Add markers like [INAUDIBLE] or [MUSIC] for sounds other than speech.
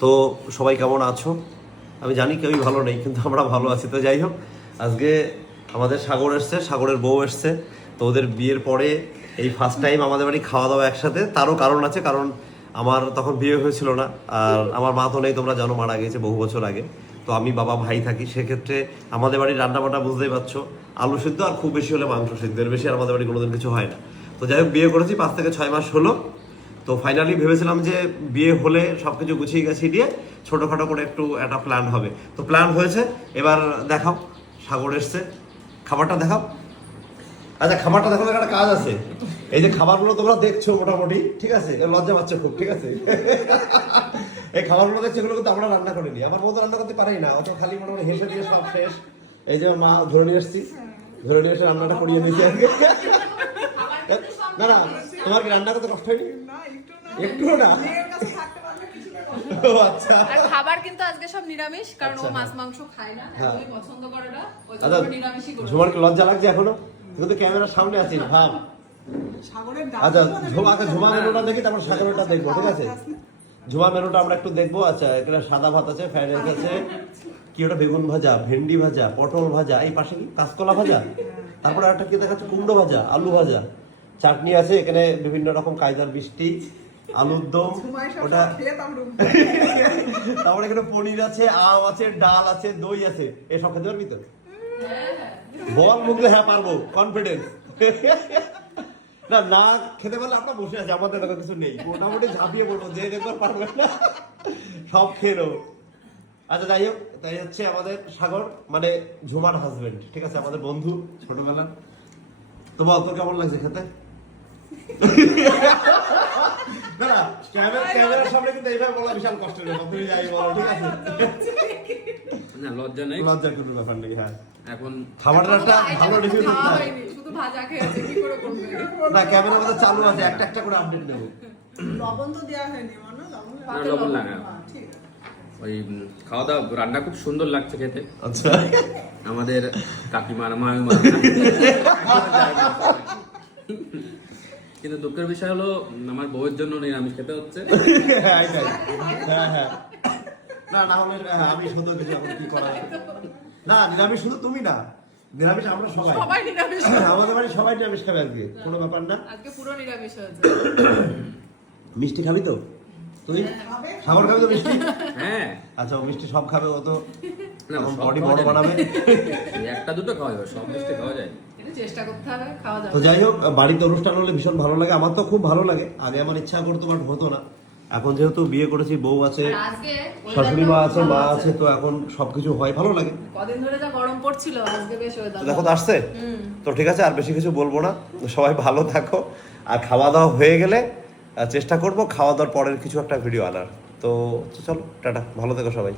তো সবাই কেমন আছো? আমি জানি কেউই ভালো নেই, কিন্তু আমরা ভালো আছি। তো যাই হোক, আজকে আমাদের সাগর এসছে, সাগরের বউ এসছে। তো ওদের বিয়ের পরে এই ফার্স্ট টাইম আমাদের বাড়ি খাওয়া দাওয়া একসাথে। তারও কারণ আছে, কারণ আমার তখন বিয়ে হয়েছিল না। আর আমার মা তো নেই, তোমরা জানো মারা গেছে বহু বছর আগে। তো আমি বাবা ভাই থাকি, সেক্ষেত্রে আমাদের বাড়ির রান্নাবান্না বুঝতেই পারছ। আলু সিদ্ধ আর খুব বেশি হলে মাংস সিদ্ধ, এর বেশি আর আমাদের বাড়ি কোনোদিন কিছু হয় না। তো যাই হোক, বিয়ে করেছি, পাঁচ থেকে ছয় মাস হলো। তো ফাইনালি ভেবেছিলাম যে বিয়ে হলে সব কিছু গুছিয়ে গেছিয়ে দিয়ে ছোটোখাটো করে একটু একটা প্ল্যান হবে। তো প্ল্যান হয়েছে, এবার দেখাও, সাগর এসছে। খাবারটা দেখাও। আচ্ছা খাবারটা দেখো একটা কাজ আছে। এই যে খাবারগুলো তোমরা দেখছ মোটামুটি, ঠিক আছে? লজ্জা পাচ্ছে খুব, ঠিক আছে? এই খাবারগুলো দেখছ, এগুলো কিন্তু আমরা রান্না করিনি। আমার মতো রান্না করতে পারি না, অত খালি মোটামুটি হেসে দিয়ে সব শেষ। এই যে মা ধরে নিয়ে এসছি, ধরে নিয়ে এসে রান্নাটা করিয়ে দিয়েছে। না না তোমার কি রান্না করতে কষ্ট হয়নি? একটু না। একটুও আচ্ছা। খাবার কিন্তু আজকে সব নিরামিষ কারণ ও আচ্ছা, মাছ মাংস খায় না হ্যাঁ। পছন্দ করে না ওই জন্য আচ্ছা আমরা নিরামিষই করি ঝুমার লজ্জা লাগছে এখনও? তুই তো ক্যামেরার সামনে আছিস ভাব। আচ্ছা ঝুমা আচ্ছা ঝুমা মেনুটা দেখি তারপর দেখব ঠিক আছে? ঝুমা মেনুটা আমরা একটু দেখব আচ্ছা এখানে সাদা ভাত আছে ফ্রাইড রাইস আছে কি ওটা বেগুন ভাজা ভেন্ডি ভাজা পটল ভাজা এই পাশে কি? কাঁচকলা ভাজা? তারপরে একটা কি দেখাচ্ছে? কুমড়ো ভাজা আলু ভাজা। চাটনি আছে এখানে বিভিন্ন রকম কায়দার বৃষ্টি আলুর দম ওটা তারপর [LAUGHS] এখানে পনির আছে আম আছে ডাল আছে দই আছে। এসব খেতে পারবি তো? বল মুখলে হ্যাঁ পারব কনফিডেন্স [LAUGHS] না না খেতে পারলে আমরা বসে আছি আমাদের দেখো কিছু নেই। মোটামুটি ঝাঁপিয়ে পড়ব যে দেখবার পারবে না। সব খেয়ে নেব। আচ্ছা যাই হোক তাই হচ্ছে আমাদের সাগর মানে ঝুমার হাজবেন্ড ঠিক আছে? আমাদের বন্ধু ছোটবেলা তো বল তোর কেমন লাগছে খেতে? না না ক্যামেরার সামনে কিন্তু এইভাবে বলা বিশাল কষ্টের তুমি যাই বলো ঠিক আছে না লজ্জা নেই লজ্জার কোনো ব্যাপার নেই হ্যাঁ এখন খাবারটা একটা ভালো রিভিউ করতে খাওয়া হয় হয়নি শুধু ভাজা খেয়েছে কি করে করবে না ক্যামেরা মধ্যে চালু আছে একটা একটা করে আপডেট দেবো লবণ তো দেওয়া হয়নি আমার লবণ লবণ লবণ। লাগা হ্যাঁ, ঠিক আছে ওই খাওয়া দাওয়া রান্না খুব সুন্দর লাগছে খেতে আচ্ছা আমাদের কাকিমার মামা কিন্তু দুঃখের বিষয় হলো আমার বউয়ের জন্য নিরামিষ খেতে হচ্ছে। হ্যাঁ। হ্যাঁ হ্যাঁ না না হলে হ্যাঁ, আমি শুধু কিছু কি করা না নিরামিষ শুধু তুমি না। নিরামিষ আমরা সবাই। সবাই নিরামিষ। আমাদের বাড়ি সবাই নিরামিষ খাবে আজকে কোনো ব্যাপার না। আজকে পুরো নিরামিষ হয়েছে। মিষ্টি খাবি তো? তুই? খাবে? খাবি তো মিষ্টি? হ্যাঁ। আচ্ছা ও মিষ্টি সব খাবে ও তো বডি বড় বানাবে? একটা দুটো খাওয়া যাবে সব মিষ্টি খাওয়া যায়। চেষ্টা করতে হবে খাওয়া যাবে। তো যাই হোক বাড়িতে অনুষ্ঠান হলে ভীষণ ভালো লাগে আমার তো খুব ভালো লাগে। আগে আমার ইচ্ছা করতো বাট হতো না। এখন যেহেতু বিয়ে করেছি বউ আছে শাশুড়ি মা আছে মা আছে। তো এখন সবকিছু হয় ভালো লাগে। কদিন ধরে যা গরম পড়ছিল আজকে বেশ ওয়েদার দেখো তো আসছে? তো ঠিক আছে আর বেশি কিছু বলব না। সবাই ভালো থাকো। আর খাওয়া দাওয়া হয়ে গেলে চেষ্টা করব খাওয়া দাওয়ার পরের কিছু একটা ভিডিও আনার। তো চলো টাটা। ভালো থেকো সবাই।